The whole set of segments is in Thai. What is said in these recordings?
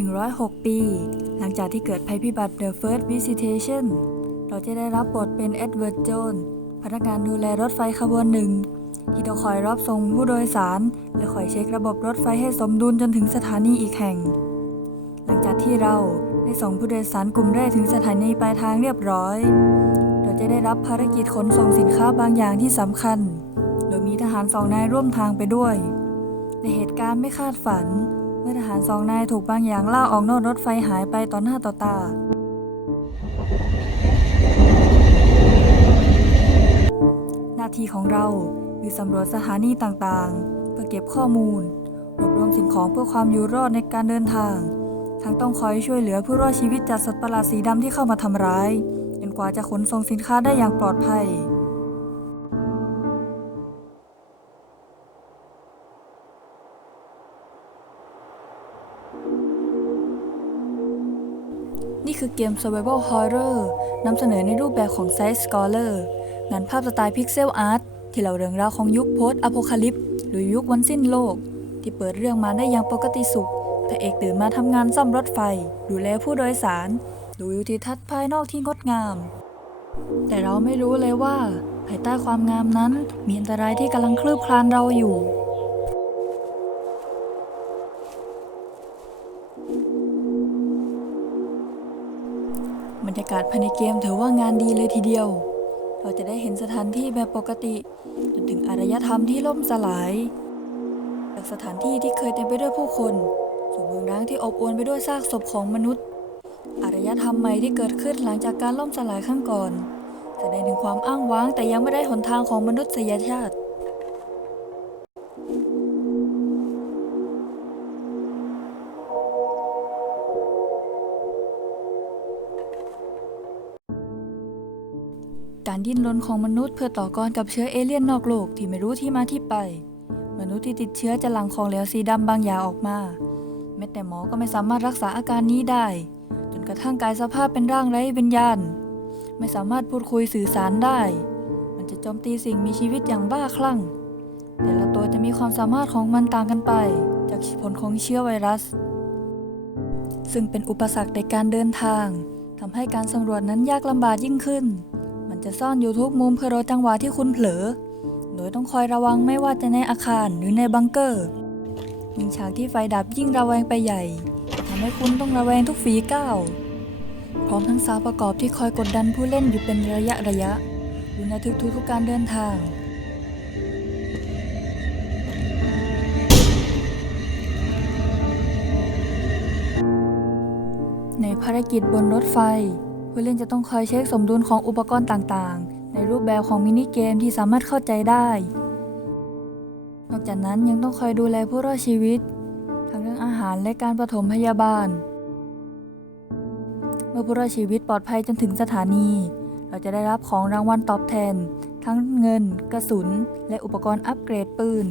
106 ปี หลังจากที่เกิดภัยพิบัติ The First Visitation เราจะได้รับบทเป็นเอ็ดเวิร์ดโจนพนักงานดูแลรถไฟขบวนหนึ่ง ที่ต้องคอยรับส่งผู้โดยสาร และคอยเช็คระบบรถไฟให้สมดุลจนถึงสถานีอีกแห่ง หลังจากที่เราได้ส่งผู้โดยสารกลุ่มแรกถึงสถานีปลายทางเรียบร้อย เราจะได้รับภารกิจขนส่งสินค้าบางอย่างที่สำคัญ โดยมีทหารสองนายร่วมทางไปด้วย ในเหตุการณ์ไม่คาดฝัน เมื่อทหารสองนายถูกบางอย่างล่าออกนอกรถไฟหายไปต่อหน้าต่อตา หน้าที่ของเราคือสำรวจสถานีต่างๆ เพื่อเก็บข้อมูล รวบรวมสิ่งของเพื่อความอยู่รอดในการเดินทาง ทั้งต้องคอยช่วยเหลือผู้รอดชีวิตจากสัตว์ประหลาดสีดำที่เข้ามาทำร้าย จนกว่าจะขนส่งสินค้าได้อย่างปลอดภัย คือเกม Survival Horror นำเสนอในรูปแบบของ Side Scroller งานภาพสไตล์พิกเซลอาร์ตที่เล่าเรื่องราวของยุคโพสต์อโพคาลิปหรือยุควันสิ้นโลก ที่เปิดเรื่องมาได้อย่างปกติสุขพระเอกตื่นมาทำงานซ่อมรถไฟ ดูแลผู้โดยสาร ดูวิวทิวทัศน์ภายนอกที่งดงาม แต่เราไม่รู้เลยว่า ภายใต้ความงามนั้นมีอันตรายที่กำลังคลืบคลานเราอยู่ บรรยากาศภายในเกมถือว่างานดีเลยทีเดียว เราจะได้เห็นสถานที่แบบปกติจนถึงอารยธรรมที่ล่มสลาย จากสถานที่ที่เคยเต็มไปด้วยผู้คนสู่เมืองร้างที่อบอวลไปด้วยซากศพของมนุษย์ อารยธรรมใหม่ที่เกิดขึ้นหลังจากการล่มสลายข้างก่อนแสดงถึงความอ้างว้างแต่ยังไม่ได้หนทางของมนุษยชาติ การดิ้นรนของมนุษย์เพื่อต่อกรกับเชื้อเอเลี่ยนนอกโลกที่ไม่รู้ที่มาที่ไป มนุษย์ที่ติดเชื้อจะหลั่งของเหลวสีดำบางอย่างออกมาแม้แต่หมอก็ไม่สามารถรักษาอาการนี้ได้ จนกระทั่งกายสภาพเป็นร่างไร้วิญญาณ ไม่สามารถพูดคุยสื่อสารได้ มันจะโจมตีสิ่งมีชีวิตอย่างบ้าคลั่ง แต่ละตัวจะมีความสามารถของมันต่างกันไป จากผลของเชื้อไวรัส ซึ่งเป็นอุปสรรคในการเดินทางทำให้การสำรวจนั้นยากลำบากยิ่งขึ้นมัน จะซ่อนอยู่ทุกมุมเพื่อรอจังหวะที่คุณเผลอ โดยต้องคอยระวังไม่ว่าจะในอาคารหรือในบังเกอร์ยิ่งฉากที่ไฟดับยิ่งระแวงไปใหญ่ทำให้คุณต้องระแวงทุกฝีก้าวพร้อมทั้งสาวประกอบที่คอยกดดันผู้เล่นอยู่เป็นระยะระยะอยู่ในทุกๆทุกการเดินทางในภารกิจบนรถไฟ ผู้เล่นจะต้องคอยเช็คสมดุลของอุปกรณ์ต่างๆ ในรูปแบบของมินิเกมที่สามารถเข้าใจได้ นอกจากนั้นยังต้องคอยดูแลผู้รอดชีวิต ทั้งเรื่องอาหารและการปฐมพยาบาล เมื่อผู้รอดชีวิตปลอดภัยจนถึงสถานี เราจะได้รับของรางวัลตอบแทน ทั้งเงิน กระสุน และอุปกรณ์อัปเกรดปืน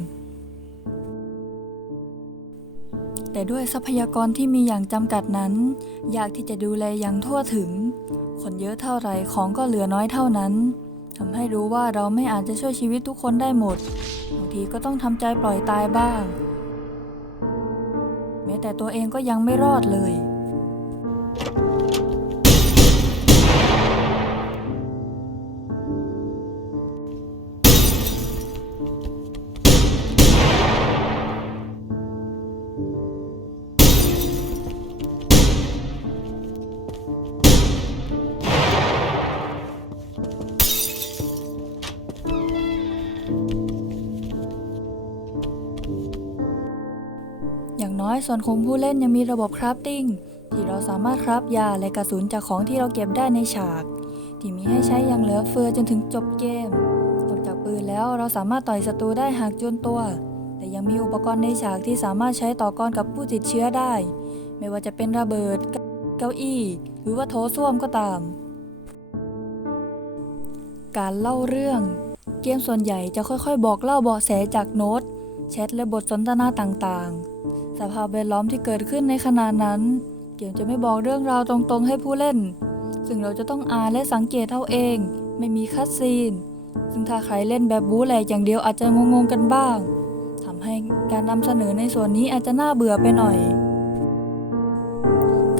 แต่ด้วยทรัพยากรที่มีอย่างจำกัดนั้น ยากที่จะดูแลอย่างทั่วถึง คนเยอะเท่าไรของก็เหลือน้อยเท่านั้นทำให้รู้ว่าเราไม่อาจจะช่วยชีวิตทุกคนได้หมดบางทีก็ต้องทำใจปล่อยตายบ้าง แม้แต่ตัวเองก็ยังไม่รอดเลย น้อยส่วนของผู้เล่นยังมีระบบคราฟติ้งที่เราสามารถคราฟยาและกระสุนจากของที่เราเก็บได้ในฉาก ที่มีให้ใช้อย่างเหลือเฟือจนถึงจบเกม นอกจากปืนแล้วเราสามารถต่อยศัตรูได้หากจนตัว แต่ยังมีอุปกรณ์ในฉากที่สามารถใช้ต่อกรกับผู้ติดเชื้อได้ ไม่ว่าจะเป็นระเบิด เก้าอี้ หรือว่าโถส้วมก็ตาม การเล่าเรื่อง เกมส่วนใหญ่จะค่อยๆ บอกเล่าเบาะแสจากโน้ตแชทและบทสนทนาต่างๆ สภาพแวดล้อมที่เกิดขึ้นในขณะนั้น เกมจะไม่บอกเรื่องราวตรงๆ ให้ผู้เล่น ซึ่งเราจะต้องอ่านและสังเกตเอาเอง ไม่มีคัดซีน ซึ่งถ้าใครเล่นแบบบู๊แหลกอย่างเดียวอาจจะงงๆกันบ้างทำให้การนำเสนอในส่วนนี้อาจจะน่าเบื่อไปหน่อย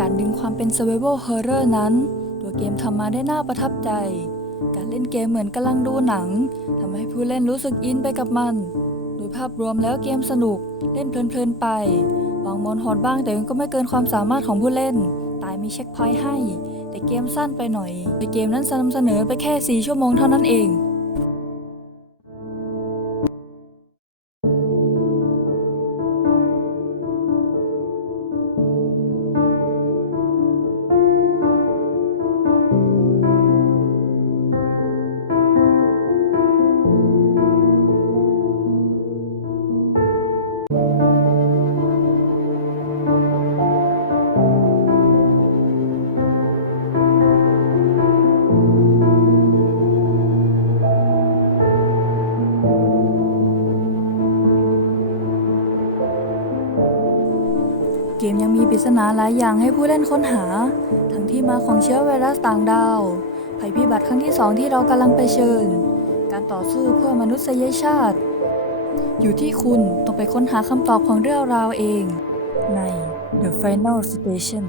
การดึงความเป็น survival horror นั้น ตัวเกมทำมาได้น่าประทับใจ การเล่นเกมเหมือนกำลังดูหนังทำให้ผู้เล่นรู้สึกอินไปกับมัน ภาพรวมแล้วเกมสนุก เล่นเพลินๆไปวางมอนโหดบ้างแต่ก็ไม่เกินความสามารถของผู้เล่น ตายมีเช็คพอยต์ให้ แต่เกมสั้นไปหน่อยแต่เกมนั้นนำเสนอไปแค่ 4 ชั่วโมงเท่านั้นเอง เกมยังมีปริศนาหลายอย่างให้ผู้เล่นค้นหา ทั้งที่มาของเชื้อไวรัสต่างดาว ภัยพิบัติครั้งที่สองที่เรากำลังไปเชิญ การต่อสู้เพื่อมนุษยชาติ อยู่ที่คุณต้องไปค้นหาคำตอบของเรื่องราวเอง ใน The Final Station